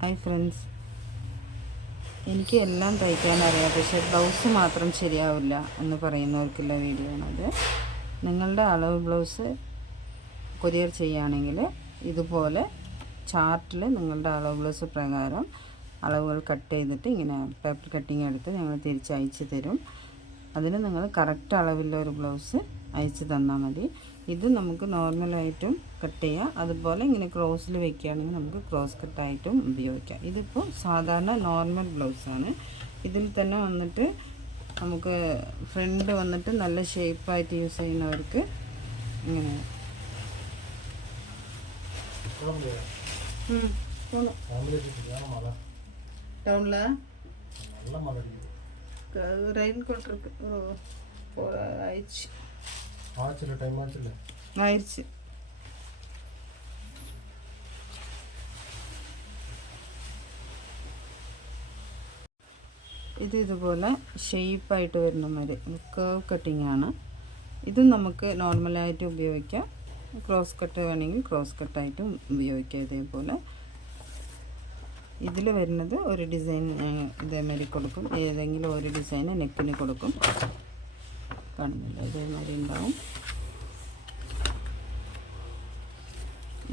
Hi friends, എനിക്ക് എല്ലാം തയ്ക്കാൻ അറിയാം, പക്ഷേ ബ്ലൗസ് മാത്രം ശരിയാവില്ല എന്ന് പറയുന്നവർക്കുള്ള വീഡിയോ ആണത്. നിങ്ങളുടെ അളവ് ബ്ലൗസ് കൊറിയർ ചെയ്യുകയാണെങ്കിൽ ഇതുപോലെ ചാർട്ടിൽ നിങ്ങളുടെ അളവ് ബ്ലൗസ് പ്രകാരം അളവുകൾ കട്ട് ചെയ്തിട്ട് ഇങ്ങനെ പേപ്പർ കട്ടിങ് എടുത്ത് ഞങ്ങൾ തിരിച്ചയച്ച് തരും. അതിന് നിങ്ങൾ കറക്റ്റ് അളവിലുള്ള ഒരു ബ്ലൗസ് അയച്ച് തന്നാൽ മതി. ഇത് നമുക്ക് നോർമലായിട്ടും കട്ട് ചെയ്യാം, അതുപോലെ ഇങ്ങനെ ക്രോസിൽ വെക്കുകയാണെങ്കിൽ നമുക്ക് ക്രോസ് കട്ടായിട്ടും ഉപയോഗിക്കാം. ഇതിപ്പോൾ സാധാരണ നോർമൽ ബ്ലൗസാണ്. ഇതിൽ തന്നെ വന്നിട്ട് നമുക്ക് ഫ്രണ്ട് വന്നിട്ട് നല്ല ഷേപ്പായിട്ട് യൂസ് ചെയ്യുന്നവർക്ക് ഇങ്ങനെ ടൗണിൽ റെയിൻ കോട്ട് അയച്ച് അയച്ച് ഇതുപോലെ ഷേപ്പായിട്ട് വരുന്ന മാതിരി കേവ് കട്ടിങ് ആണ്. ഇത് നമുക്ക് നോർമലായിട്ട് ഉപയോഗിക്കാം, ക്രോസ് കട്ട് വേണമെങ്കിൽ ക്രോസ് കട്ടായിട്ടും ഉപയോഗിക്കാം. ഇതേപോലെ ഇതിൽ വരുന്നത് ഒരു ഡിസൈൻ ഇതേമാതിരി കൊടുക്കും, ഏതെങ്കിലും ഒരു ഡിസൈൻ നെക്കിന് കൊടുക്കും. കാണുന്നില്ല, ഇതേമാതിരി ഉണ്ടാവും.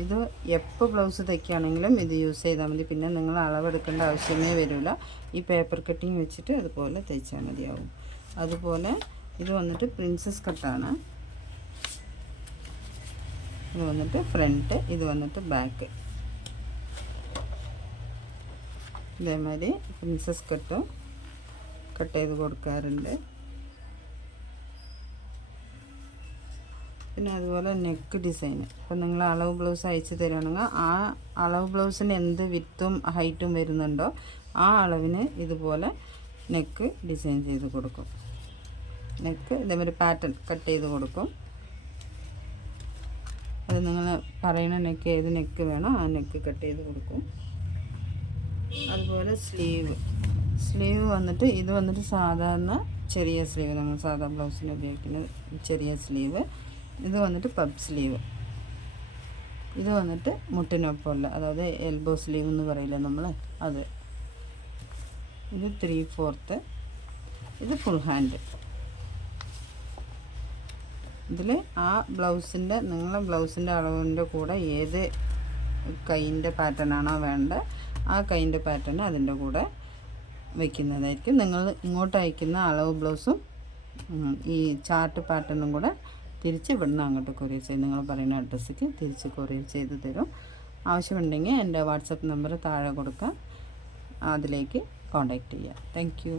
ഇത് എപ്പോൾ ബ്ലൗസ് തയ്ക്കുകയാണെങ്കിലും ഇത് യൂസ് ചെയ്താൽ മതി. പിന്നെ നിങ്ങൾ അളവെടുക്കേണ്ട ആവശ്യമേ വരില്ല. ഈ പേപ്പർ കട്ടിങ് വെച്ചിട്ട് അതുപോലെ തയ്ച്ചാൽ മതിയാവും. അതുപോലെ ഇത് വന്നിട്ട് പ്രിൻസസ് കട്ടാണ്. ഇത് വന്നിട്ട് ഫ്രണ്ട്, ഇത് വന്നിട്ട് ബാക്ക്. ഇതേമാതിരി പ്രിൻസസ് കട്ട് ചെയ്ത് കൊടുക്കാറുണ്ട്. പിന്നെ അതുപോലെ നെക്ക് ഡിസൈൻ. അപ്പോൾ നിങ്ങൾ അളവ് ബ്ലൗസ് അയച്ച് തരികയാണെങ്കിൽ ആ അളവ് ബ്ലൗസിന് എന്ത് വിത്തും ഹൈറ്റും വരുന്നുണ്ടോ ആ അളവിന് ഇതുപോലെ നെക്ക് ഡിസൈൻ ചെയ്ത് കൊടുക്കും. നെക്ക് ഇതേമാതിരി പാറ്റേൺ കട്ട് ചെയ്ത് കൊടുക്കും. അത് നിങ്ങൾ പറയുന്ന നെക്ക് ഏത് നെക്ക് വേണോ ആ നെക്ക് കട്ട് ചെയ്ത് കൊടുക്കും. അതുപോലെ സ്ലീവ് വന്നിട്ട് ഇത് വന്നിട്ട് സാധാരണ ചെറിയ സ്ലീവ്, നമ്മൾ സാധാ ബ്ലൗസിന് ഉപയോഗിക്കുന്ന ചെറിയ സ്ലീവ്. ഇത് വന്നിട്ട് പബ് സ്ലീവ്. ഇത് വന്നിട്ട് മുട്ടിനൊപ്പമുള്ള, അതായത് എൽബോ സ്ലീവ് എന്ന് പറയില്ല നമ്മൾ, അത്. ഇത് 3/4. ഇത് ഫുൾ ഹാൻഡ്. ഇതിൽ ആ ബ്ലൗസിൻ്റെ നിങ്ങളെ ബ്ലൗസിൻ്റെ അളവിൻ്റെ കൂടെ ഏത് കൈയിൻ്റെ പാറ്റേൺ ആണോ വേണ്ടത് ആ കൈയിൻ്റെ പാറ്റേൺ അതിൻ്റെ കൂടെ വയ്ക്കുന്നതായിരിക്കും. നിങ്ങൾ ഇങ്ങോട്ട് അയക്കുന്ന അളവ് ബ്ലൗസും ഈ ചാർട്ട് പാറ്റേണും കൂടെ തിരിച്ച് ഇവിടുന്ന് അങ്ങോട്ട് കൊറിയർ ചെയ്ത് നിങ്ങൾ പറയുന്ന അഡ്രസ്സിലേക്ക് തിരിച്ച് കൊറിയർ ചെയ്ത് തരും. ആവശ്യമുണ്ടെങ്കിൽ എൻ്റെ വാട്സപ്പ് നമ്പർ താഴെ കൊടുക്കാം, അതിലേക്ക് കോൺടാക്റ്റ് ചെയ്യാം. Thank you.